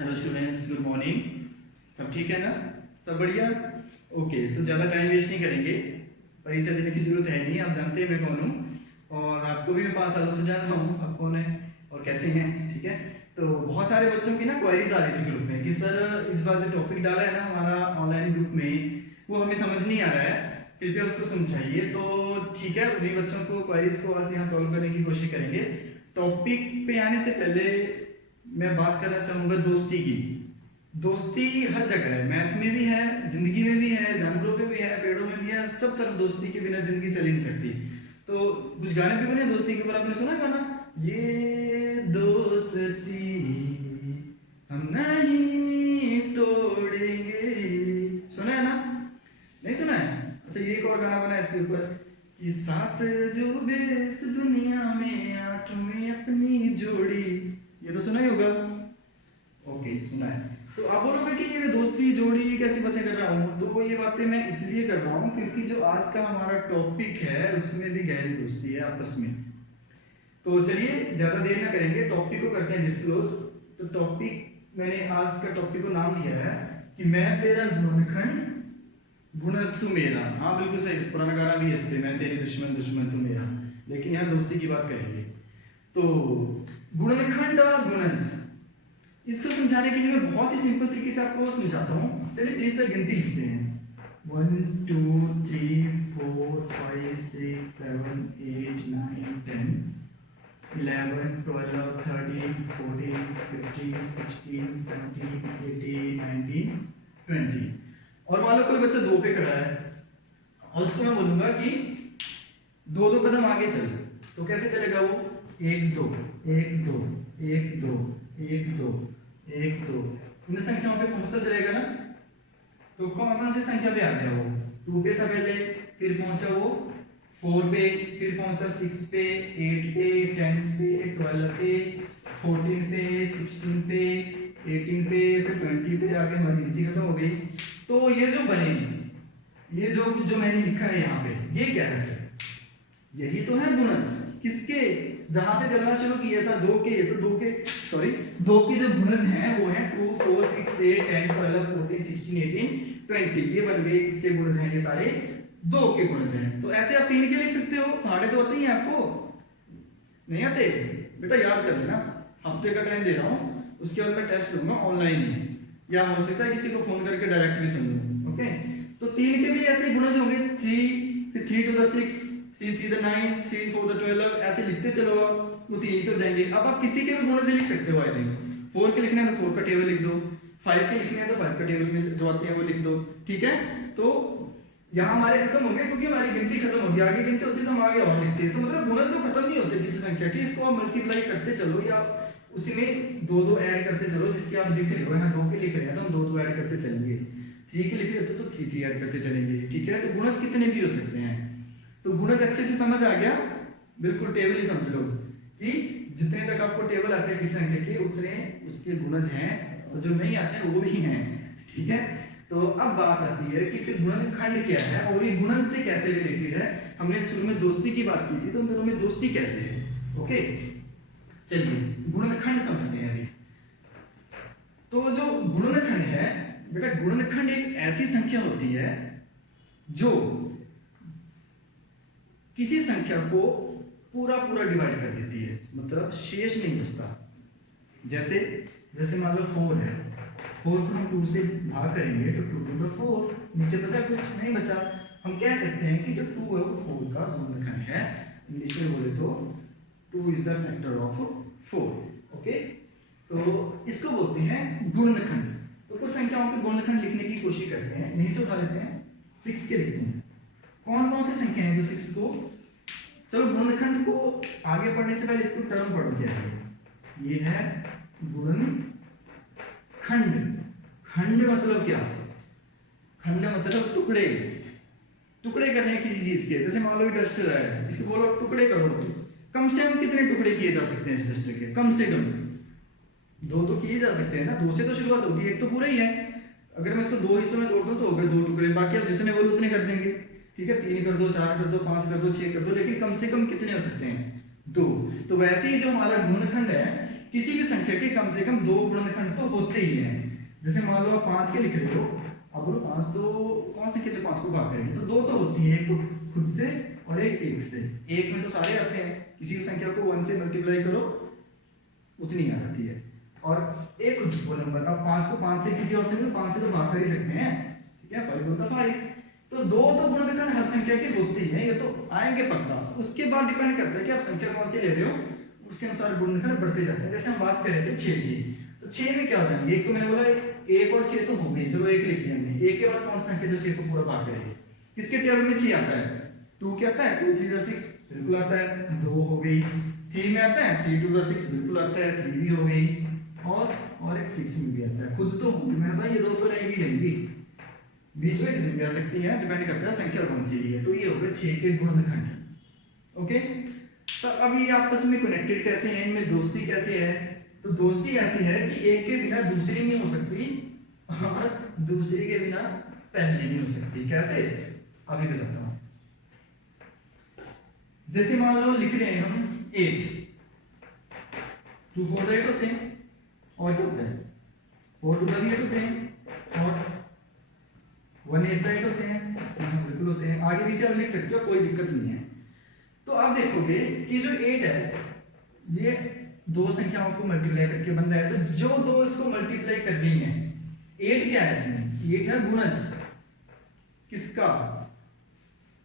Hello students, good morning. सब ठीक है ना? सब बढ़िया। ओके, तो ज़्यादा टाइम वेस्ट नहीं करेंगे। परीक्षा देने की जरूरत है नहीं, आप जानते हैं मैं कौन हूँ और आपको भी मैं 5 सालों से जानता हूँ आप कौन है और कैसे हैं। ठीक है, तो बहुत सारे बच्चों की ना क्वेरीज आ रही थी ग्रुप में कि सर इस बार जो टॉपिक डाला है ना हमारा ऑनलाइन ग्रुप में वो हमें समझ नहीं आ रहा है, कृपया उसको समझाइए। तो ठीक है, उन्हीं बच्चों को क्वेरीज को आज यहाँ सॉल्व करने की कोशिश करेंगे। टॉपिक पे आने से पहले मैं बात करना चाहूंगा दोस्ती की। दोस्ती हर जगह है, मैथ में भी है, जिंदगी में भी है, जानवरों में भी है, पेड़ों में भी है, सब तरफ दोस्ती के बिना जिंदगी चल ही नहीं सकती। तो कुछ गाने भी बने दोस्ती के ऊपर, आपने सुना गाना ये दोस्ती हम नहीं तोड़ेंगे? सुना है ना? नहीं सुना है? अच्छा, ये एक और गाना बना है इसके ऊपर कि सात जुबे इस दुनिया में, आठ में अपनी जोड़ी। ये तो सुना ही होगा। ओके, सुना है। तो आप बोलोगे कि ये दोस्ती जोड़ी कैसी बातें कर रहा हूँ, तो ये बातें मैं इसलिए कर रहा हूँ क्योंकि जो आज का हमारा टॉपिक है उसमें भी गहरी दोस्ती है आपस में। तो चलिए ज्यादा देर ना करेंगे, टॉपिक को करते हैं डिस्क्लोज। तो टॉपिक मैंने आज का टॉपिक को नाम दिया है कि मैं तेरा गुणनखंड गुणस तू मेरा। हाँ बिल्कुल सही, पुराना गाना भी है इस पे, मैं तेरी दुश्मन दुश्मन तू मेरा, लेकिन यहाँ दोस्ती की बात करेंगे। तो गुणनखंड और गुणज, इसको समझाने के लिए मैं बहुत ही सिंपल तरीके से आपको समझाता हूँ। चलिए 20 तक गिनती लिखते हैं। 1 2 3 4 5 6 7 8 9 10 11 12 13 14 15 16 17 18 19 20। और मान लो कोई बच्चा 2 पे खड़ा है और उसको मैं बोलूंगा कि 2 कदम आगे चल, तो कैसे चलेगा वो? 1 2 1 2 1 2 1 2 1 2, इन संख्याओं पे पहुंचता चलेगा ना। तो कौन सी संख्या पे आ गया वो? 2 पे था पहले, फिर पहुंचा वो 4 पे, फिर पहुंचा 6 पे, 8 पे, 10 पे, 12 पे, 14 पे, 16 पे, 18 पे, फिर 20 पे आके हमारी गिनती खत्म हो गई। तो ये जो बने, ये जो मैंने लिखा है यहाँ पे, ये क्या है? यही तो है गुणज। किसके? जहां से चलना शुरू किया था 2 के, तो 2 के जो गुणज हैं वो हैं 2 4 6 8 10 12 14 16 18 20। ये बन गए किसके गुणज हैं? ये सारे 2 के गुणज हैं। तो ऐसे आप 3 के लिख सकते हो। पहाड़े तो आते ही हैं आपको? नहीं आते? बेटा याद कर लेना, हफ्ते का टाइम दे रहा हूँ, उसके बाद मैं टेस्ट लूंगा ऑनलाइन ही, या हो सकता है किसी को फोन करके डायरेक्ट भी सुन लूं। ओके, तो 3 के भी ऐसे गुणज होंगे। 3 फिर 3 to the 6, 3 3 the 9, 3 4 the 12, ऐसे लिखते चलो आप, तो 3 के हो जाएंगे। अब आप किसी के भी गुणज लिख सकते हो। आई थिंक 4 के लिखना है तो 4 का टेबल लिख दो, 5 के लिखना है तो 5 का टेबल में जो आते हैं वो लिख दो। ठीक है, तो यहाँ हमारे खत्म होंगे क्योंकि हमारी गिनती खत्म होगी। आगे गिनती होती तो हम आगे और लिखते हैं। तो मतलब गुणज तो खत्म नहीं होते किसी संख्या की, इसको आप मल्टीप्लाई करते चलो या उसी में 2 2 ऐड करते चलो। जिसकी आप लिख रहे हो, यहाँ 2 के लिख रहे हैं तो हम 2 2 ऐड करते चलेंगे, 3 के लिख रहे हो तो 3 3 ऐड करते चलेंगे। ठीक है, तो गुणज कितने भी हो सकते हैं। तो गुणज अच्छे से समझ आ गया? बिल्कुल टेबल ही समझ लो कि जितने तक आपको टेबल आते हैं किसी संख्या के उतने उसके गुणज हैं, और जो नहीं आते हैं वो भी हैं। ठीक है, तो अब बात आती है कि फिर गुणनखंड क्या है और ये गुणन से कैसे रिलेटेड है। हमने शुरू में दोस्ती की बात की थी, तो दोनों में दोस्ती कैसे है। ओके, चलिए गुणनखंड समझते हैं अभी। तो जो गुणनखंड है बेटा, गुणनखंड एक ऐसी संख्या होती है जो किसी संख्या को पूरा पूरा डिवाइड कर देती है, मतलब शेष नहीं बचता। जैसे मान लो 4 है, 4 को हम 2 से भाग करेंगे तो 2 to the 4, नीचे बचा कुछ नहीं बचा। हम कह सकते हैं कि जो 2 है वो 4 का गुणनखंड है। इंग्लिश में बोले तो 2 is the factor of 4। Okay, तो इसको बोलते हैं गुणनखंड। तो कुछ संख्याओं के गुणनखंड लिखने की कोशिश करते हैं, यहीं से उठा लेते हैं। 6 के लिखते हैं। कौन कौन सी संख्या है जो 6 को, चलो गुणनखंड को आगे पढ़ने से पहले इसको टर्म पढ़ो क्या है। ये है गुणनखंड। खंड मतलब क्या? खंड मतलब टुकड़े, टुकड़े करने किसी चीज के। जैसे मान लो डस्टर है, इसके बोलो टुकड़े करो, तो कम से कम कितने टुकड़े किए जा सकते हैं इस डस्टर के? कम से कम 2 तो किए जा सकते हैं ना, 2 से तो शुरुआत होगी, एक तो पूरा ही है। अगर मैं इसको 2 हिस्सों में तोड़ दूं तो हो गए 2 टुकड़े, बाकी आप जितने बोलो उतने कर देंगे। ठीक है, 3 कर दो, 4 कर दो, 5 कर दो, 6 कर दो, लेकिन कम से कम कितने हो सकते हैं? 2। तो वैसे ही जो हमारा गुणनखंड है किसी भी संख्या के कम कम से कम 2 गुणनखंड तो होते ही हैं। जैसे मान लो आप 5 के लिख रहे हो, अब बोलो 5 तो कौन संख्या जो 5 को भाग करेगी, तो 2 तो होती है, एक तो खुद से और एक 1 से। 1 में तो सारे आते हैं, किसी भी संख्या को 1 से मल्टीप्लाई करो उतनी आ जाती है। और एक वो नंबर, अब 5 को 5 से किसी और से तो 5 से तो भाग कर ही सकते हैं, ठीक है, 5 होता 5। तो 2 तो गुणनखंड हर संख्या के होते ही हैं, ये तो आएंगे पक्का। उसके बाद डिपेंड करता है कि आप संख्या कौन सी ले रहे हो, उसके अनुसार गुणनखंड बढ़ते जाते हैं। जैसे हम बात कर रहे थे 6 की, तो 6 में क्या हो जाएंगे, एक तो मैंने बोला 1 और 6 तो हो गए, चलो 1 लिख लिया हमने। 1 के बाद कौन सा संख्या जो 6 को पूरा भाग करेगी, किसके टेबल में 6 आता है, 2 क्या आता है, 2 3 6 बिल्कुल आता है, 2 हो गई। 3 में आता है 3 2 6 बिल्कुल आता है, 3 भी हो गई। और एक 6 में भी आता है, खुद तो होगी मेरे भाई, ये 2 तो रहेंगी, बीच में कितनी भी आ सकती है, डिपेंड करता है संख्या कौन सी है। तो ये हो गए 6 के गुणनखंड। ओके, तो अब ये आपस में कनेक्टेड कैसे हैं, इनमें दोस्ती कैसे है, तो दोस्ती ऐसी है कि एक के बिना दूसरी नहीं हो सकती और दूसरी के बिना पहली नहीं हो सकती। कैसे, अभी बताता हूं। जैसे मान लो लिख रहे हैं हम 8, 2 4 8 होते हैं, और क्या होता है 4 2 8 होते हैं, और 1 8 8 होते हैं, बिल्कुल होते हैं। आगे पीछे आप लिख सकते हो, कोई दिक्कत नहीं है। तो आप देखोगे कि जो 8 है ये 2 संख्याओं को मल्टीप्लाई करके बन रहा है, तो जो 2 इसको मल्टीप्लाई कर रही है, 8 क्या है इसमें, 8 है गुणज किसका,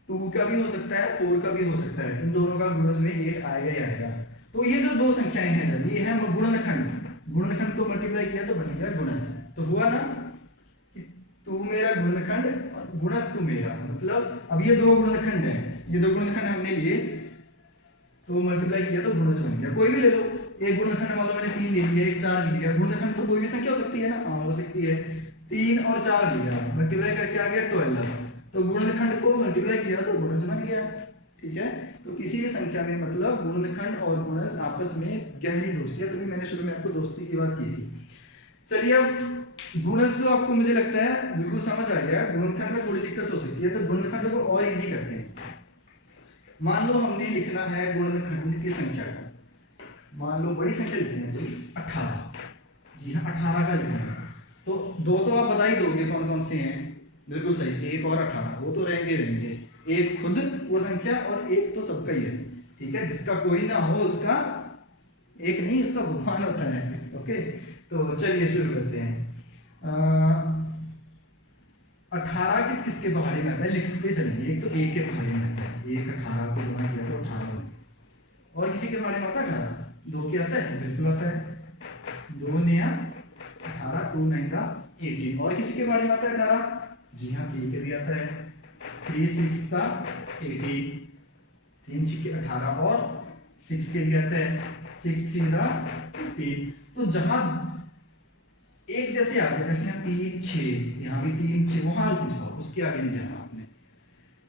2 का भी हो सकता है, 4 का भी हो सकता है, इन दोनों का गुणज में 8 आएगा ही आएगा। तो ये जो 2 संख्याएं हैं ये है गुणनखंड, गुणनखंड को मल्टीप्लाई किया तो बन गया गुणज। तो हुआ ना कि तू मेरा गुणनखंड, गुणज तू मेरा, मतलब अब ये 2 गुणनखंड है, ये 2 गुणनखंड हमने लिए तो मल्टीप्लाई किया तो गुणज बन गया। कोई भी ले लो, एक गुणनखंड मान लो मैंने 3 ले लिया, एक 4 ले लिया, गुणनखंड तो कोई भी संख्या हो सकती है ना, हाँ हो सकती है। 3 और 4 लिया, मल्टीप्लाई करके आ गया 12, तो गुणनखंड को मल्टीप्लाई किया तो गुणज बन गया, ठीक है। तो किसी भी संख्या में मतलब गुणनखंड और गुणज आपस में गहरी दोस्ती है, तभी मैंने शुरू में आपको दोस्ती की बात की थी। चलिए अब गुणज तो आपको मुझे लगता है बिल्कुल समझ आ गया, गुणनखंड में थोड़ी दिक्कत हो सकती है, तो गुणनखंड को और इजी करते हैं। मान लो हमने लिखना है गुणनखंड की संख्या का, मान लो बड़ी संख्या लिखनी है कोई 18, जी हाँ 18 का लिखना है, तो 2 तो आप बता ही दोगे कौन कौन से हैं, बिल्कुल सही, 1 और 18 वो तो रहेंगे, एक खुद वो संख्या और एक तो सबका ही है, ठीक है, जिसका कोई ना हो उसका एक नहीं, उसका भगवान होता है। ओके, तो चलिए शुरू करते हैं। 18 किस किस के पहाड़ी में आता है, लिखते चलिए। एक तो 1 के पहाड़ी में आता है, 1 18 को गुणा किया तो 18, और किसी के पहाड़ी में आता है 18, 2 के आता है, बिल्कुल आता है, 2 नया 18, 2 9 का 18, और किसी के पहाड़ी में आता है 18, जी हाँ 3 के भी आता है, 3 6 का 18, 3 6 के 18, और 6 के भी आता है, 6 3 का 18। तो जहां एक जैसे आ गया, जैसे यहाँ 3 6, यहाँ भी 3 6, वहां कुछ हो, उसके आगे नहीं जाना आपने।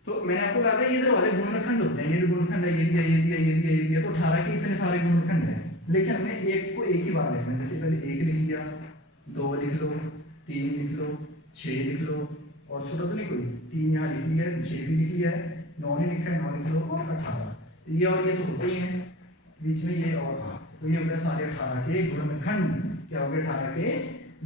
तो मैंने आपको कहा था ये इधर वाले गुणनखंड होते हैं, ये भी गुणनखंड है, ये भी है, ये भी है, ये भी है, ये भी है, तो 18 के इतने सारे गुणनखंड हैं, लेकिन हमने एक को एक ही बार लिखना है। जैसे पहले 1 लिख लिया, 2 लिख लो, 3 लिख लो, 6 लिख लो, और छोटा तो नहीं कोई, 3 यहाँ लिख लिया है, 6 भी लिख लिया है, 9 नहीं लिखा है, 9 लिख लो, और 18, ये और ये तो होते ही हैं, बीच में ये और हाँ, तो ये हो गया सारे 18 के गुणनखंड। क्या हो गया 18 के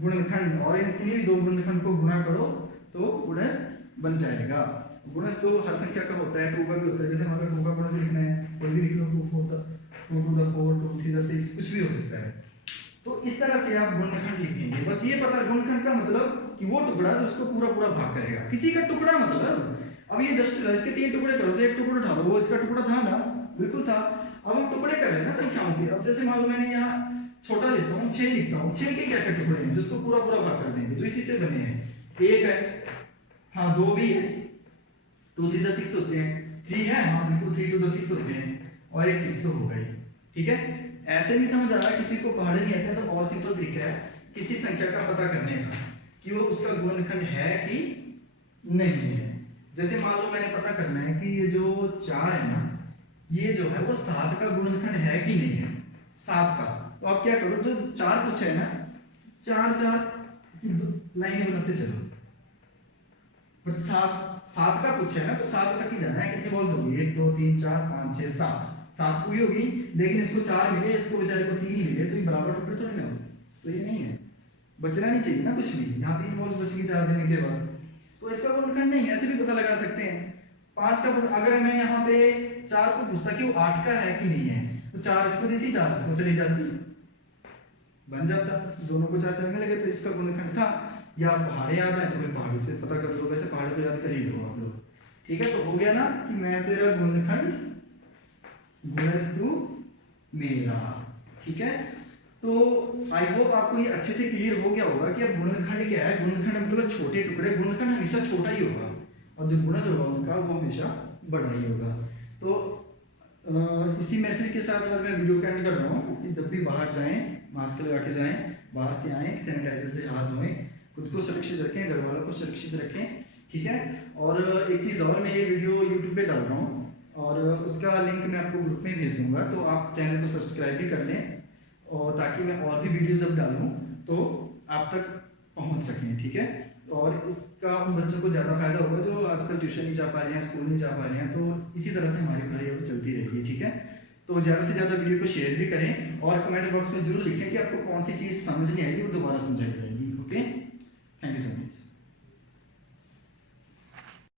गुणनखंड, और इन किन्हीं भी 2 गुणनखंड को गुणा करो तो गुणज बन जाएगा। गुणज तो हर संख्या का होता है, 2 का भी होता है, जैसे मान लो 2 का गुणज लिखना है, कोई भी लिख लो, 2 4 2 2 4 2 3 6, कुछ भी हो सकता है। तो इस तरह से आप गुणनखंड लिखेंगे। बस ये पता, गुणनखंड का मतलब कि वो टुकड़ा जो उसको पूरा पूरा भाग करेगा, किसी का टुकड़ा मतलब, अब ये 10 इसके 3 टुकड़े करो तो एक टुकड़ा उठा लो, वो इसका टुकड़ा था ना, बिल्कुल था। अब हम टुकड़े कर रहे हैं ना संख्याओं के, अब जैसे मान लो मैंने यहाँ छोटा लिखता हूँ, 6 लिखता हूँ, 6 के क्या क्या टुकड़े हैं जिसको पूरा पूरा भाग कर देंगे, जो इसी से बने हैं, 1 है, हाँ 2 भी है, 2 3 6 होते हैं, 3 है, हाँ बिल्कुल 3 2 6 होते हैं, और एक 6 तो होगा ही, ठीक है। ऐसे नहीं समझ आ रहा, किसी को पहाड़ी नहीं आता तो और सिंपल तरीका है किसी संख्या का पता करने का कि वो उसका गुणनखंड है कि नहीं है। जैसे मान लो मैंने पता करना है कि ये जो 4 है ना, ये जो है वो 7 का गुणनखंड है कि नहीं है, 7 का, तो आप क्या करो, जो 4 कुछ है ना, 4 4 लाइनें बनाते चलो, पर 7 का कुछ है ना, तो 7 तक ही जाना है। कितनी बॉल्स होगी, 1 2 3 4 5 6 7 पूरी होगी, लेकिन इसको 4 मिले, इसको बेचारे को 3 मिले, तो ये बराबर टुकड़े थोड़ी ना हो, तो ये नहीं है, बचना नहीं चाहिए ना कुछ भी, यहाँ 3 बॉल्स बच गई 4 देने के बाद, तो इसका गुणनखंड नहीं है, ऐसे भी पता लगा सकते हैं। 5 का अगर मैं यहाँ पे 4 को पूछता कि वो 8 का है कि नहीं है, तो 4 इसको देती 4 इसको चली जाती, बन जाता, दोनों को 4 चलने लगे, तो इसका गुणनखंड था। या पहाड़े याद है तो फिर पहाड़ों से पता कर दो, वैसे पहाड़े तो याद कर ही लो आप लोग, ठीक है। तो हो गया ना कि मैं तेरा गुणनखंड गुणस्तु मेरा, ठीक है। तो आई होप आपको ये अच्छे से क्लियर हो गया होगा कि अब गुणनखंड क्या है। गुणनखंड मतलब छोटे टुकड़े, गुणनखंड हमेशा छोटा ही होगा और जो गुणज होगा उनका वो हमेशा बड़ा ही होगा। तो इसी मैसेज के साथ आज मैं वीडियो का एंड कर रहा हूँ कि जब भी बाहर जाएं मास्क लगा के जाएं, बाहर से आएं सैनिटाइजर से हाथ धोएं, खुद को सुरक्षित रखें, घर वालों को सुरक्षित रखें, ठीक है। और एक चीज़ और, मैं ये वीडियो यूट्यूब पे डाल रहा हूँ और उसका लिंक मैं आपको ग्रुप में भेज दूंगा, तो आप चैनल को सब्सक्राइब भी कर लें और ताकि मैं और भी वीडियो जब डालूँ तो आप तक पहुँच सकें, ठीक है। और इसका उन बच्चों को ज़्यादा फायदा होगा जो आजकल ट्यूशन नहीं जा पा रहे हैं, स्कूल नहीं जा पा रहे हैं, तो इसी तरह से हमारी पढ़ाई अब चलती रहेगी, ठीक है। तो ज़्यादा से ज़्यादा वीडियो को शेयर भी करें और कमेंट बॉक्स में जरूर लिखें कि आपको कौन सी चीज़ समझ नहीं आएगी, वो दोबारा समझाई जाएगी। Okay, thank you so much.